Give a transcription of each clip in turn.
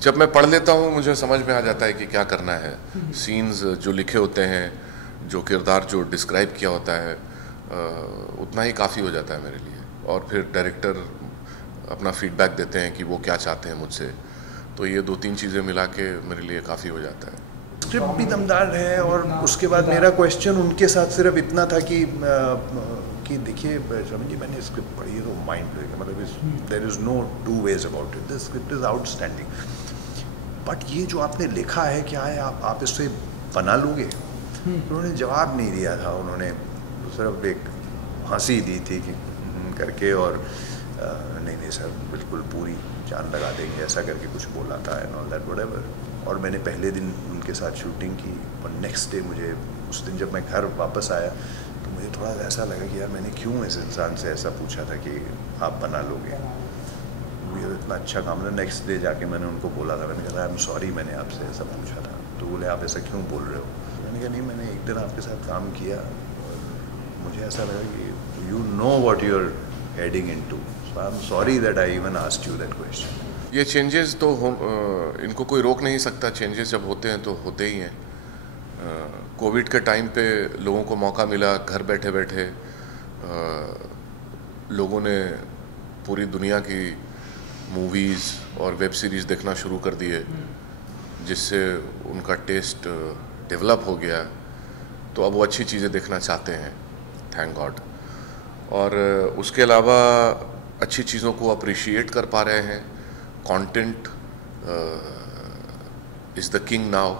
जब मैं पढ़ लेता हूँ मुझे समझ में आ जाता है कि क्या करना है। सीन्स जो लिखे होते हैं, जो किरदार जो डिस्क्राइब किया होता है, उतना ही काफ़ी हो जाता है मेरे लिए। और फिर डायरेक्टर अपना फीडबैक देते हैं कि वो क्या चाहते हैं मुझसे, तो ये 2-3 चीज़ें मिला के मेरे लिए काफ़ी हो जाता है। स्क्रिप्ट भी दमदार है, और उसके बाद मेरा क्वेश्चन उनके साथ सिर्फ इतना था कि देखिए स्वामी जी, मैंने स्क्रिप्ट पढ़ी है तो माइंड ब्लोइंग है, मतलब there is no two ways about it, the script is outstanding, but ये जो आपने लिखा है क्या है, आप इससे बना लोगे? उन्होंने जवाब नहीं दिया था, उन्होंने सिर्फ एक हंसी दी थी कि करके, और नहीं नहीं सर बिल्कुल पूरी जान लगा देंगे, ऐसा करके कुछ बोला था एंड ऑल दैट व्हाटएवर। और मैंने पहले दिन उनके साथ शूटिंग की, और नेक्स्ट डे मुझे, उस दिन जब मैं घर वापस आया तो मुझे थोड़ा ऐसा लगा कि यार मैंने क्यों इस इंसान से ऐसा पूछा था कि आप बना लोगे, मुझे इतना अच्छा काम था। नेक्स्ट डे जाके मैंने उनको बोला था, मैंने कहा आई एम सॉरी मैंने आपसे ऐसा पूछा था। तो बोले आप ऐसा क्यों बोल रहे हो? मैंने कहा नहीं, मैंने एक दिन आपके साथ काम किया और मुझे ऐसा लगा कि you know what you are heading into, so I am sorry that I even asked you that question. ये चेंजेस तो इनको कोई रोक नहीं सकता, चेंजेस जब होते हैं तो होते ही हैं। कोविड के टाइम पे लोगों को मौका मिला, घर बैठे बैठे लोगों ने पूरी दुनिया की मूवीज़ और वेब सीरीज़ देखना शुरू कर दिए, जिससे उनका टेस्ट डेवलप हो गया, तो अब वो अच्छी चीज़ें देखना चाहते हैं, थैंक गॉड। और उसके अलावा अच्छी चीज़ों को अप्रिशिएट कर पा रहे हैं। Content is the king now.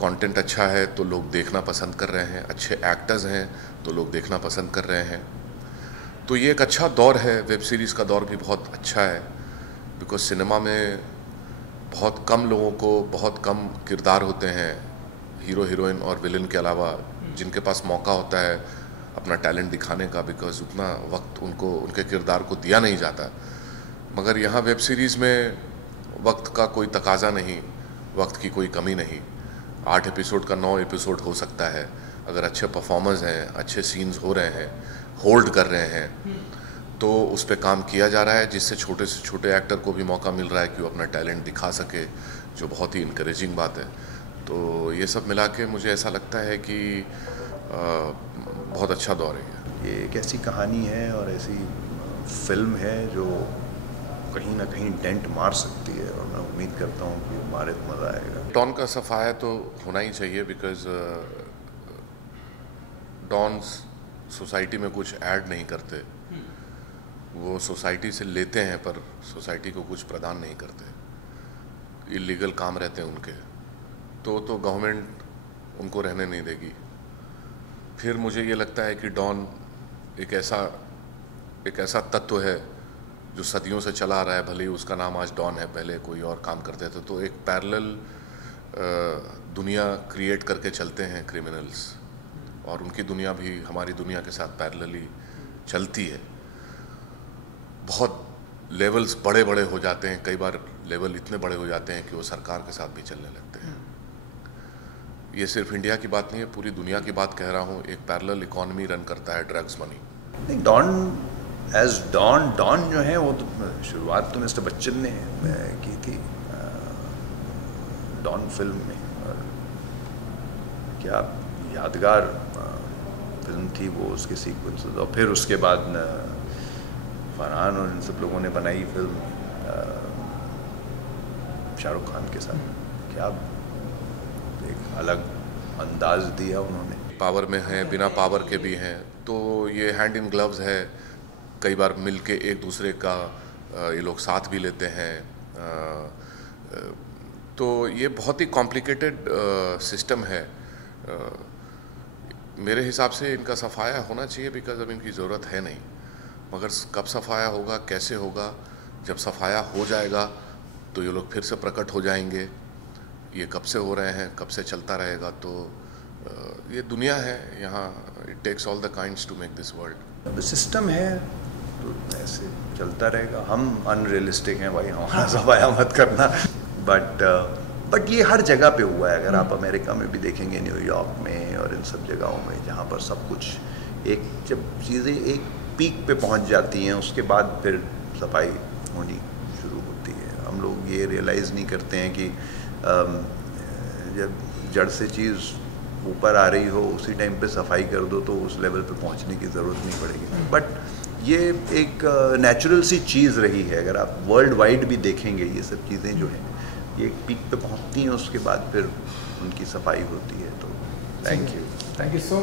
Content अच्छा है तो लोग देखना पसंद कर रहे हैं, अच्छे एक्टर्स हैं तो लोग देखना पसंद कर रहे हैं। तो ये एक अच्छा दौर है, वेब सीरीज़ का दौर भी बहुत अच्छा है, बिकॉज सिनेमा में बहुत कम लोगों को बहुत कम किरदार होते हैं, हीरो हीरोइन और विलन के अलावा, जिनके पास मौका होता है अपना टैलेंट दिखाने का, बिकॉज उतना वक्त उनको उनके किरदार को दिया नहीं जाता। मगर यहाँ वेब सीरीज़ में वक्त का कोई तकाजा नहीं, वक्त की कोई कमी नहीं। 8 एपिसोड का 9 एपिसोड हो सकता है, अगर अच्छे परफॉर्मर्स हैं, अच्छे सीन्स हो रहे हैं, होल्ड कर रहे हैं, तो उस पर काम किया जा रहा है, जिससे छोटे से छोटे एक्टर को भी मौका मिल रहा है कि वो अपना टैलेंट दिखा सके, जो बहुत ही इनकरेजिंग बात है। तो ये सब मिला के मुझे ऐसा लगता है कि बहुत अच्छा दौर है। ये एक ऐसी कहानी है और ऐसी फिल्म है जो कहीं ना कहीं डेंट मार सकती है, और मैं उम्मीद करता हूँ कि मारे तो मज़ा आएगा। डॉन का सफाया तो होना ही चाहिए, बिकॉज डॉन्स सोसाइटी में कुछ ऐड नहीं करते, वो सोसाइटी से लेते हैं पर सोसाइटी को कुछ प्रदान नहीं करते, इलीगल काम रहते हैं उनके, तो गवर्नमेंट उनको रहने नहीं देगी। फिर मुझे ये लगता है कि डॉन एक ऐसा तत्व है जो सदियों से चला आ रहा है, भले ही उसका नाम आज डॉन है, पहले कोई और काम करते थे। तो एक पैरेलल दुनिया क्रिएट करके चलते हैं क्रिमिनल्स, और उनकी दुनिया भी हमारी दुनिया के साथ पैरेलली चलती है। बहुत लेवल्स बड़े बड़े हो जाते हैं, कई बार लेवल इतने बड़े हो जाते हैं कि वो सरकार के साथ भी चलने लगते हैं। ये सिर्फ इंडिया की बात नहीं है, पूरी दुनिया की बात कह रहा हूँ। एक पैरेलल इकोनॉमी रन करता है ड्रग्स मनी। नहीं, डॉन जो है वो तो शुरुआत तो मिस्टर बच्चन ने की थी डॉन फिल्म में, और क्या यादगार फिल्म थी वो, उसके सीक्वेंसेस। और फिर उसके बाद फरहान और इन सब लोगों ने बनाई फिल्म शाहरुख खान के साथ, क्या एक अलग अंदाज दिया उन्होंने। पावर में हैं, बिना पावर के भी हैं, तो ये हैंड इन ग्लव्स है। कई बार मिल के एक दूसरे का ये लोग साथ भी लेते हैं। तो ये बहुत ही कॉम्प्लिकेटेड सिस्टम है। मेरे हिसाब से इनका सफाया होना चाहिए, बिकॉज अब इनकी ज़रूरत है नहीं। मगर कब सफाया होगा, कैसे होगा, जब सफाया हो जाएगा तो ये लोग फिर से प्रकट हो जाएंगे। ये कब से हो रहे हैं, कब से चलता रहेगा, तो ये दुनिया है यहाँ। It takes all the kinds to make this world. System है तो ऐसे चलता रहेगा। हम अनरियलिस्टिक हैं भाई, हमारा सफाया मत करना। बट ये हर जगह पे हुआ है। अगर आप अमेरिका में भी देखेंगे, न्यूयॉर्क में और इन सब जगहों में, जहाँ पर सब कुछ जब चीज़ें एक पीक पे पहुँच जाती हैं, उसके बाद फिर सफाई होनी शुरू होती है। हम लोग ये रियलाइज़ नहीं करते हैं कि जब जड़ से चीज़ ऊपर आ रही हो उसी टाइम पे सफाई कर दो तो उस लेवल पे पहुंचने की ज़रूरत नहीं पड़ेगी। बट ये एक नेचुरल सी चीज़ रही है। अगर आप वर्ल्ड वाइड भी देखेंगे ये सब चीज़ें जो हैं ये एक पीक पे पहुंचती हैं, उसके बाद फिर उनकी सफाई होती है। तो थैंक यू सो